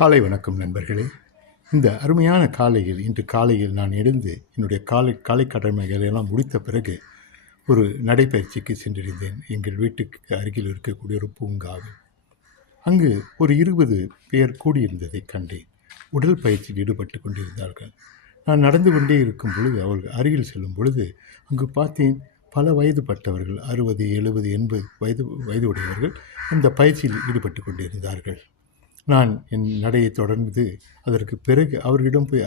காலை வணக்கம் நண்பர்களே. இந்த அருமையான காலையில் இன்று காலையில் நான் எழுந்து என்னுடைய காலை கடமைகளை எல்லாம் முடித்த பிறகு ஒரு நடைப்பயிற்சிக்கு சென்றிருந்தேன். எங்கள் வீட்டுக்கு அருகில் இருக்கக்கூடிய ஒரு பூங்காவில். அங்கு ஒரு 20 பேர் கூடியிருந்ததை கண்டேன். உடல் பயிற்சியில் ஈடுபட்டு கொண்டிருந்தார்கள். நான் நடந்து கொண்டே இருக்கும் பொழுது அவர்கள் அருகில் செல்லும் பொழுது அங்கு பார்த்தேன், பல வயதுபட்டவர்கள் 60, 70, 80 வயது உடையவர்கள் அந்த பயிற்சியில் ஈடுபட்டு கொண்டிருந்தார்கள். நான் என் நடையை தொடர்ந்து அதற்கு பிறகு அவர்களிடம் போய்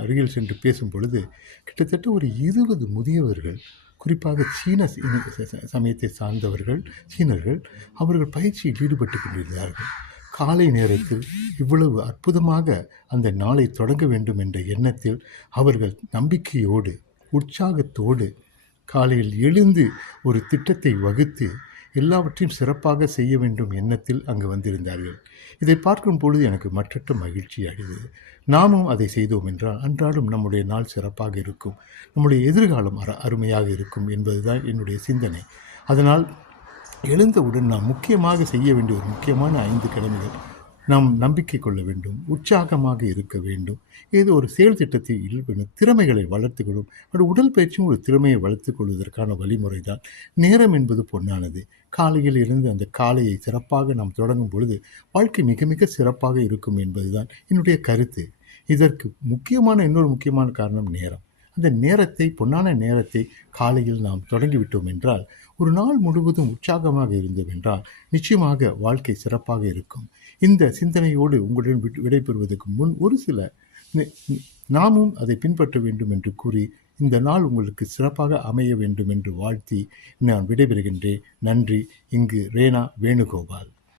அருகில் சென்று பேசும் பொழுது கிட்டத்தட்ட ஒரு 20 முதியவர்கள், குறிப்பாக சீன சமயத்தை சார்ந்தவர்கள், சீனர்கள், அவர்கள் பயிற்சியில் ஈடுபட்டு கொண்டிருந்தார்கள். காலை நேரத்தில் இவ்வளவு அற்புதமாக அந்த நாளை தொடங்க வேண்டும் என்ற எண்ணத்தில் அவர்கள் நம்பிக்கையோடு, உற்சாகத்தோடு காலையில் எழுந்து ஒரு திட்டத்தை வகுத்து எல்லாவற்றையும் சிறப்பாக செய்ய வேண்டும் எண்ணத்தில் அங்கு வந்திருந்தார்கள். இதை பார்க்கும் பொழுது எனக்கு மற்றற்ற மகிழ்ச்சி அடைந்தது. நாமும் அதை செய்தோம் என்றால் அன்றாடம் நம்முடைய நாள் சிறப்பாக இருக்கும், நம்முடைய எதிர்காலம் அருமையாக இருக்கும் என்பதுதான் என்னுடைய சிந்தனை. அதனால் எழுந்தவுடன் நாம் முக்கியமாக செய்ய வேண்டிய ஒரு முக்கியமான 5 கடமைகள்: நாம் நம்பிக்கை கொள்ள வேண்டும், உற்சாகமாக இருக்க வேண்டும், ஏதோ ஒரு செயல் திட்டத்தை ஈடுபடும், திறமைகளை வளர்த்துக்கொள்ளும். ஒரு உடல் பயிற்சியும் ஒரு திறமையை வளர்த்துக் கொள்வதற்கான வழிமுறை தான். நேரம் என்பது பொன்னானது. காலையில் இருந்து அந்த காலையை சிறப்பாக நாம் தொடங்கும் பொழுது வாழ்க்கை மிக மிக சிறப்பாக இருக்கும் என்பதுதான் என்னுடைய கருத்து. இதற்கு இன்னொரு முக்கியமான காரணம் நேரம். அந்த நேரத்தை, பொன்னான நேரத்தை காலையில் நாம் தொடங்கிவிட்டோம் என்றால், ஒரு நாள் முழுவதும் உற்சாகமாக இருந்தோம் என்றால் நிச்சயமாக வாழ்க்கை சிறப்பாக இருக்கும். இந்த சிந்தனையோடு உங்களுடன் விடைபெறுவதற்கு முன் ஒரு சில நாமும் அதை பின்பற்ற வேண்டும் என்று கூறி, இந்த நாள் உங்களுக்கு சிறப்பாக அமைய வேண்டும் என்று வாழ்த்தி நான் விடைபெறுகின்றேன். நன்றி. இங்கு ரேனா வேணுகோபால்.